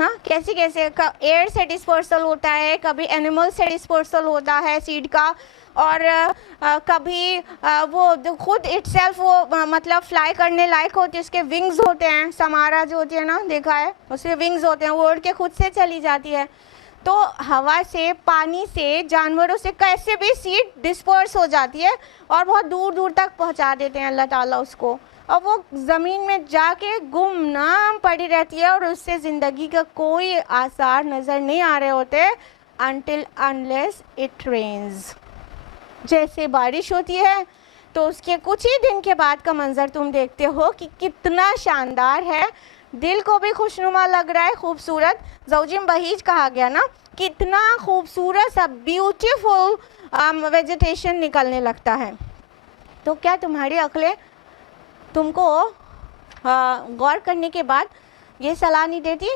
ہاں کیسے کیسے ایئر سے ڈسپرسل ہوتا ہے, کبھی اینیمل سے ڈسپرسل ہوتا ہے سیڈ کا, اور کبھی وہ خود اٹ سیلف وہ مطلب فلائی کرنے لائق ہوتی ہے, اس کے ونگز ہوتے ہیں, سمارا جو ہوتی ہے نا دیکھا ہے, اس کے ونگز ہوتے ہیں, وہ اڑ کے خود سے چلی جاتی ہے. تو ہوا سے, پانی سے, جانوروں سے کیسے بھی سیڈ ڈسپرس ہو جاتی ہے اور بہت دور دور تک پہنچا دیتے ہیں اللہ تعالیٰ اس کو, اور وہ زمین میں جا کے گمنام پڑی رہتی ہے اور اس سے زندگی کا کوئی آثار نظر نہیں آ رہے ہوتے until unless it rains. جیسے بارش ہوتی ہے تو اس کے کچھ ہی دن کے بعد کا منظر تم دیکھتے ہو کہ کتنا شاندار ہے, دل کو بھی خوشنما لگ رہا ہے, خوبصورت, زوجم بہیج کہا گیا نا, کتنا خوبصورت سا بیوٹیفل ویجیٹیشن نکلنے لگتا ہے. تو کیا تمہاری عقلیں تم کو غور کرنے کے بعد یہ صلاح نہیں دیتی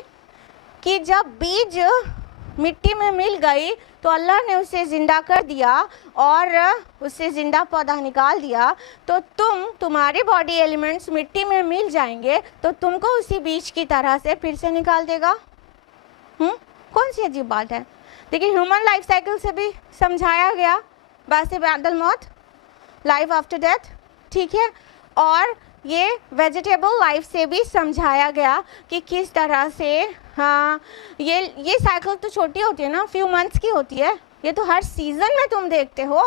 کہ جب بیج مٹی میں مل گئی تو اللہ نے اسے زندہ کر دیا اور اسے زندہ پودا نکال دیا, تو تمہارے باڈی ایلیمنٹس مٹی میں مل جائیں گے تو تم کو اسی بیج کی طرح سے پھر سے نکال دے گا. کون سی عجیب بات ہے. دیکھیں ہیومن لائف سائیکل سے بھی سمجھایا گیا, بعد بعد الموت, لائف آفٹر ڈیتھ, ٹھیک ہے, اور یہ ویجیٹیبل لائف سے بھی سمجھایا گیا کہ کس طرح سے یہ سائیکل تو چھوٹی ہوتی ہے نا, فیو منتھس کی ہوتی ہے, یہ تو ہر سیزن میں تم دیکھتے ہو.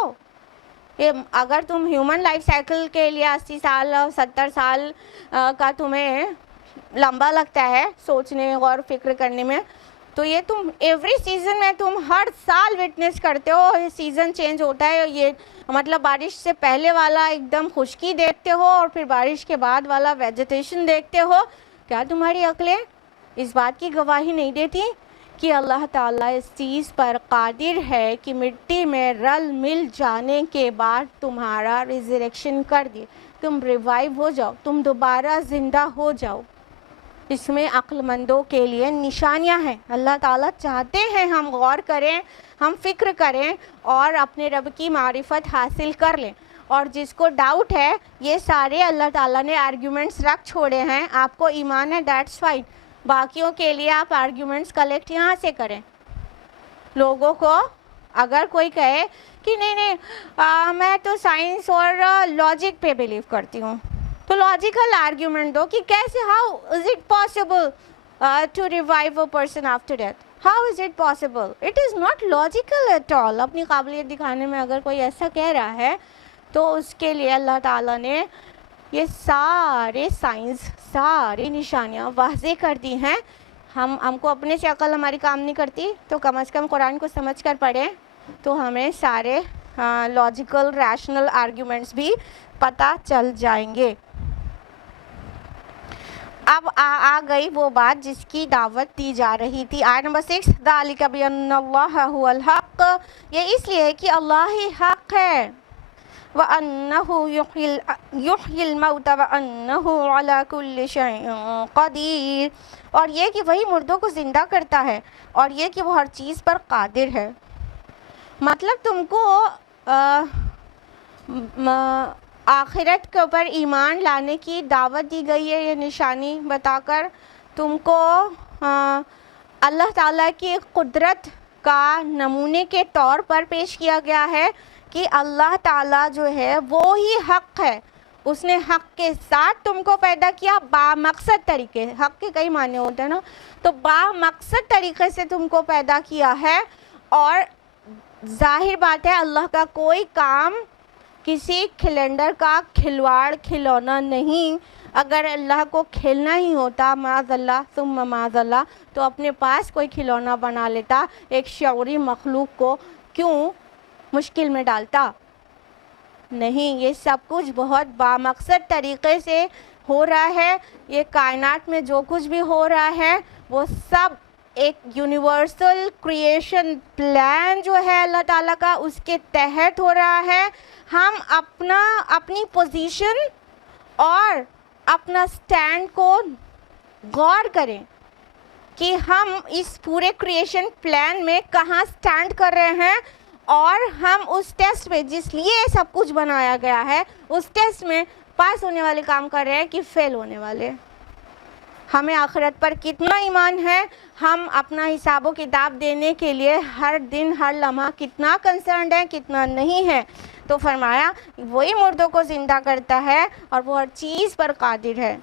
یہ اگر تم ہیومن لائف سائیکل کے لیے 80 سال 70 سال کا تمہیں لمبا لگتا ہے سوچنے اور فکر کرنے میں, تو یہ تم ایوری سیزن میں تم ہر سال وٹنس کرتے ہو, یہ سیزن چینج ہوتا ہے, یہ مطلب بارش سے پہلے والا ایک دم خشکی دیکھتے ہو اور پھر بارش کے بعد والا ویجیٹیشن دیکھتے ہو. کیا تمہاری عقلیں اس بات کی گواہی نہیں دیتی کہ اللہ تعالیٰ اس چیز پر قادر ہے کہ مٹی میں رل مل جانے کے بعد تمہارا ریزریکشن کر دے, تم ریوائیو ہو جاؤ, تم دوبارہ زندہ ہو جاؤ. اس میں عقل مندوں کے لیے نشانیاں ہیں. اللہ تعالیٰ چاہتے ہیں ہم غور کریں, ہم فکر کریں اور اپنے رب کی معرفت حاصل کر لیں. اور جس کو ڈاؤٹ ہے, یہ سارے اللہ تعالیٰ نے آرگیومنٹس رکھ چھوڑے ہیں, آپ کو ایمان ہے دیٹس فائن, باقیوں کے لیے آپ آرگیومنٹس کلیکٹ یہاں سے کریں. لوگوں کو اگر کوئی کہے کہ نہیں میں تو سائنس اور لاجک پہ بلیو کرتی ہوں, تو لاجیکل آرگیومنٹ دو کہ کیسے, how is it possible to revive a person after death, how is it possible, it is not logical at all. اپنی قابلیت دکھانے میں اگر کوئی ایسا کہہ رہا ہے تو اس کے لیے اللہ تعالیٰ نے یہ سارے سائنس, ساری نشانیاں واضح کر دی ہیں. ہم کو اپنے سے عقل ہماری کام نہیں کرتی, تو کم از کم قرآن کو سمجھ کر پڑھیں تو ہمیں سارے لاجیکل ریشنل آرگیومنٹس بھی پتہ چل جائیں گے. اب آ گئی وہ بات جس کی دعوت دی جا رہی تھی. آیت نمبر 6, ذَلِكَ بِأَنَّ اللَّهَ هُوَ الْحَقُّ, یہ اس لیے کہ اللہ ہی حق ہے, وَأَنَّهُ يُحْيِي الْمَوْتَ وَأَنَّهُ عَلَى كُلِّ شَيْءٍ قَدِيرٌ, اور یہ کہ وہی مردوں کو زندہ کرتا ہے اور یہ کہ وہ ہر چیز پر قادر ہے. مطلب تم کو آخرت کے اوپر ایمان لانے کی دعوت دی گئی ہے, یہ نشانی بتا کر تم کو اللہ تعالیٰ کی قدرت کا نمونے کے طور پر پیش کیا گیا ہے کہ اللہ تعالیٰ جو ہے وہ ہی حق ہے. اس نے حق کے ساتھ تم کو پیدا کیا, با مقصد طریقے, حق کے کئی معنی ہوتے ہیں نا, تو با مقصد طریقے سے تم کو پیدا کیا ہے. اور ظاہر بات ہے اللہ کا کوئی کام کسی کھلنڈر کا کھلواڑ کھلونا نہیں. اگر اللہ کو کھیلنا ہی ہوتا معاذ اللہ ثم معاذ اللہ, تو اپنے پاس کوئی کھلونا بنا لیتا, ایک شعوری مخلوق کو کیوں مشکل میں ڈالتا. نہیں, یہ سب کچھ بہت بامقصد طریقے سے ہو رہا ہے. یہ کائنات میں جو کچھ بھی ہو رہا ہے وہ سب ایک یونیورسل کریشن پلان جو ہے اللہ تعالیٰ کا, اس کے تحت ہو رہا ہے. ہم اپنی پوزیشن اور اپنا سٹینڈ کو غور کریں کہ ہم اس پورے کریشن پلان میں کہاں سٹینڈ کر رہے ہیں, اور ہم اس ٹیسٹ میں جس لیے سب کچھ بنایا گیا ہے اس ٹیسٹ میں پاس ہونے والے کام کر رہے ہیں کہ فیل ہونے والے. ہمیں آخرت پر کتنا ایمان ہے، ہم اپنا حساب و کتاب دینے کے لیے ہر دن ہر لمحہ کتنا کنسرنڈ ہے، کتنا نہیں ہے۔ تو فرمایا وہی مردوں کو زندہ کرتا ہے اور وہ ہر چیز پر قادر ہے۔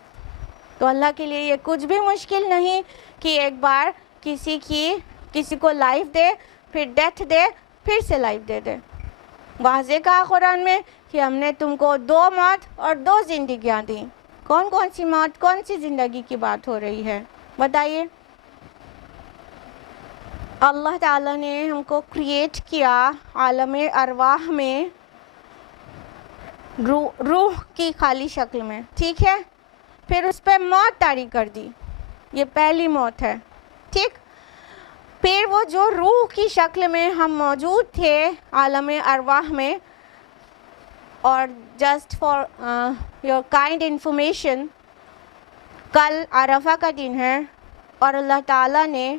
تو اللہ کے لیے یہ کچھ بھی مشکل نہیں کہ ایک بار کسی کو لائف دے، پھر ڈیتھ دے، پھر سے لائف دے دے۔ واضح کہا قرآن میں کہ ہم نے تم کو 2 موت اور 2 زندگیاں دیں۔ کون کون سی موت، کون سی زندگی کی بات ہو رہی ہے بتائیے؟ اللہ تعالیٰ نے ہم کو کریٹ کیا عالم ارواح میں، روح کی خالی شکل میں، ٹھیک ہے؟ پھر اس پہ موت طاری کر دی، یہ پہلی موت ہے، ٹھیک؟ پھر وہ جو روح کی شکل میں ہم موجود تھے عالم ارواح میں، اور just for your kind information, کل عرفہ کا دن ہے اور اللہ تعالیٰ نے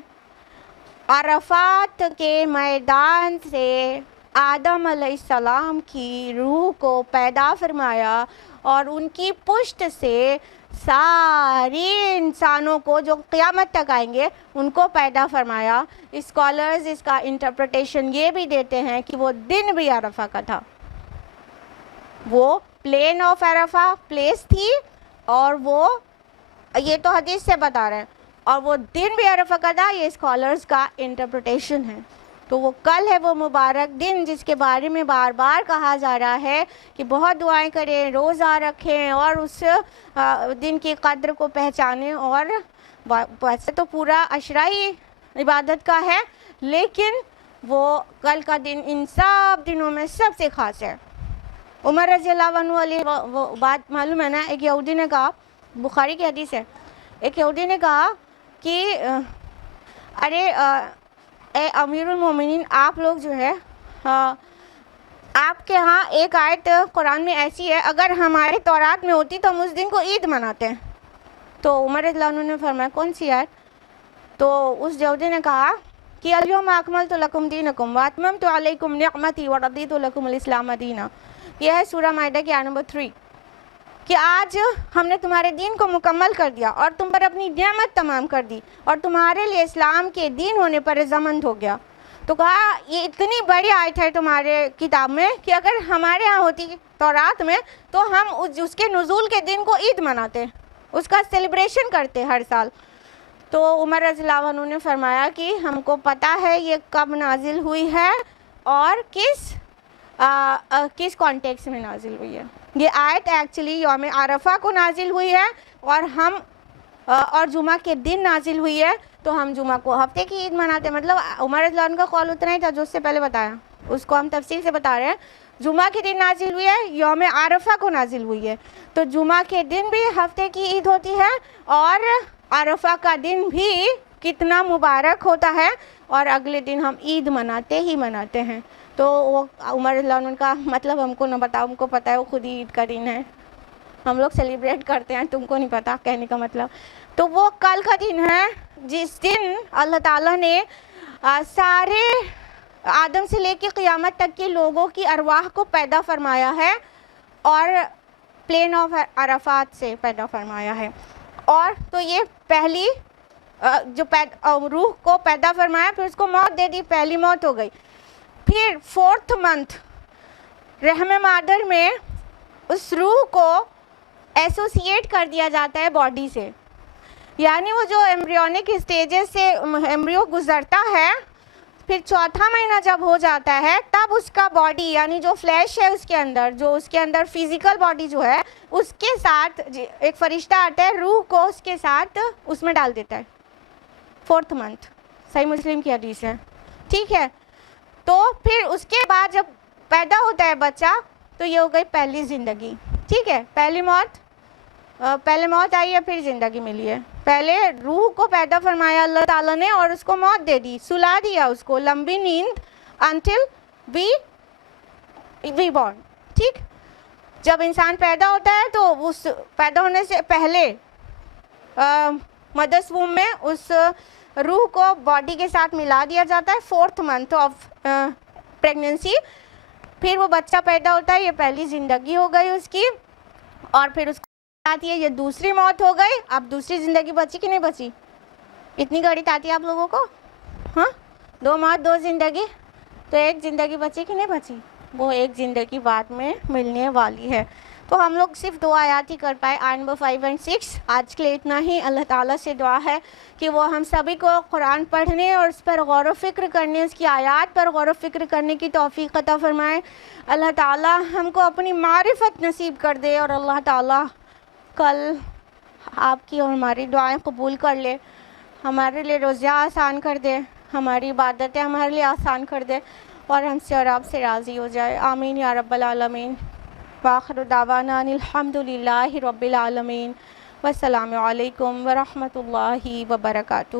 عرفات کے میدان سے آدم علیہ السلام کی روح کو پیدا فرمایا اور ان کی پشت سے سارے انسانوں کو جو قیامت تک آئیں گے ان کو پیدا فرمایا۔ اسکالرز اس کا انٹرپریٹیشن یہ بھی دیتے ہیں کہ وہ دن بھی عرفہ کا تھا، وہ پلین آف عرفہ پلیس تھی، اور وہ یہ تو حدیث سے بتا رہے ہیں، اور وہ دن بھی عرفہ کا تھا، یہ اسکالرز کا انٹرپریٹیشن ہے۔ تو وہ کل ہے وہ مبارک دن جس کے بارے میں بار بار کہا جا رہا ہے کہ بہت دعائیں کریں، روزہ رکھیں اور اس دن کی قدر کو پہچانیں۔ اور ویسے تو پورا عشرہ ہی عبادت کا ہے، لیکن وہ کل کا دن ان سب دنوں میں سب سے خاص ہے۔ عمر رضی اللہ عنہ علیہ وہ بات معلوم ہے نا، ایک یہودی نے کہا، بخاری کی حدیث ہے، ایک یہودی نے کہا کہ ارے اے امیر المومنین، آپ لوگ جو ہے آپ کے ہاں ایک آیت قرآن میں ایسی ہے، اگر ہمارے تورات میں ہوتی تو ہم اس دن کو عید مناتے ہیں۔ تو عمر رضی اللہ عنہ نے فرمایا کون سی آیت؟ تو اس یہودی نے کہا کہ الیوم اکملت لکم دینکم واتممت علیکم نعمتی ورضیت لکم الاسلام دینا۔ یہ ہے سورہ مائدہ کی آیت نمبر 3 کہ آج ہم نے تمہارے دین کو مکمل کر دیا اور تم پر اپنی نعمت تمام کر دی اور تمہارے لیے اسلام کے دین ہونے پر رضامند ہو گیا۔ تو کہا یہ اتنی بڑی آیت ہے تمہارے کتاب میں کہ اگر ہمارے ہاں ہوتی تورات میں تو ہم اس کے نزول کے دن کو عید مناتے، اس کا سیلیبریشن کرتے ہر سال۔ تو عمر رضی اللہ عنہ نے فرمایا کہ ہم کو پتہ ہے یہ کب نازل ہوئی ہے اور کس کانٹیکس میں نازل ہوئی ہے۔ یہ آیت ایکچولی یوم عرفہ کو نازل ہوئی ہے اور جمعہ کے دن نازل ہوئی ہے، تو ہم جمعہ کو ہفتے کی عید مناتے ہیں۔ مطلب عمر رضی اللہ عنہ کا قول اتنا ہی تھا جو اس سے پہلے بتایا، اس کو ہم تفصیل سے بتا رہے ہیں۔ جمعہ کے دن نازل ہوئی ہے، یوم عرفہ کو نازل ہوئی ہے، تو جمعہ کے دن بھی ہفتے کی عید ہوتی ہے اور عرفہ کا دن بھی کتنا مبارک ہوتا ہے، اور اگلے دن ہم عید مناتے ہی مناتے ہیں۔ تو وہ عمر رضی اللہ عنہ کا مطلب ہم کو نہ بتاؤ، ہم کو پتہ ہے وہ خود ہی عید کا دن ہے، ہم لوگ سیلیبریٹ کرتے ہیں، تم کو نہیں پتہ، کہنے کا مطلب۔ تو وہ کل کا دن ہے جس دن اللہ تعالیٰ نے سارے آدم سے لے کے قیامت تک کے لوگوں کی ارواح کو پیدا فرمایا ہے اور پلین آف عرفات سے پیدا فرمایا ہے۔ اور تو یہ پہلی جو روح کو پیدا فرمایا، پھر اس کو موت دے دی، پہلی موت ہو گئی۔ پھر 4th منتھ رحم مادر میں اس روح کو ایسوسیٹ کر دیا جاتا ہے باڈی سے، یعنی وہ جو ایمبریونک اسٹیجز سے ایمبریو گزرتا ہے، پھر 4تھا مہینہ جب ہو جاتا ہے تب اس کا باڈی یعنی جو فلیش ہے اس کے اندر، جو اس کے اندر فزیکل باڈی جو ہے اس کے ساتھ ایک فرشتہ آتا ہے، روح کو اس کے ساتھ اس میں ڈال دیتا ہے۔ 4th منتھ، صحیح مسلم کی حدیث ہے، ٹھیک ہے؟ تو پھر اس کے بعد جب پیدا ہوتا ہے بچہ تو یہ ہو گئی پہلی زندگی، ٹھیک ہے؟ پہلے موت آئی ہے، پھر زندگی ملی ہے۔ پہلے روح کو پیدا فرمایا اللہ تعالیٰ نے اور اس کو موت دے دی، سلا دیا اس کو لمبی نیند until we born، ٹھیک؟ جب انسان پیدا ہوتا ہے تو اس پیدا ہونے سے پہلے مدرس ووم میں اس روح کو باڈی کے ساتھ ملا دیا جاتا ہے 4th منتھ آف پریگننسی، پھر وہ بچہ پیدا ہوتا ہے، یہ پہلی زندگی ہو گئی اس کی، اور پھر اس آتی ہے، یہ دوسری موت ہو گئی، اب دوسری زندگی بچی کہ نہیں بچی؟ اتنی گڑی آتی ہے آپ لوگوں کو؟ ہاں، 2 موت 2 زندگی، تو ایک زندگی بچی کہ نہیں بچی؟ وہ ایک زندگی بعد میں ملنے والی ہے۔ تو ہم لوگ صرف 2 آیات ہی کر پائے، آیت نمبر 5 اور 6۔ آج کے لیے اتنا ہی۔ اللہ تعالیٰ سے دعا ہے کہ وہ ہم سبھی کو قرآن پڑھنے اور اس پر غور و فکر کرنے، اس کی آیات پر غور و فکر کرنے کی توفیق عطا فرمائے۔ اللہ تعالیٰ ہم کو اپنی معرفت نصیب کر دے، اور اللہ تعالیٰ کل آپ کی اور ہماری دعائیں قبول کر لے، ہمارے لیے روزہ آسان کر دے، ہماری عبادتیں ہمارے لیے آسان کر دے، اور ہم سے اور آپ سے راضی ہو جائے۔ آمین یا رب العالمین۔ وآخر دعوانا ان الحمدللہ رب العالمین، والسلام علیکم ورحمۃ اللہ وبرکاتہ۔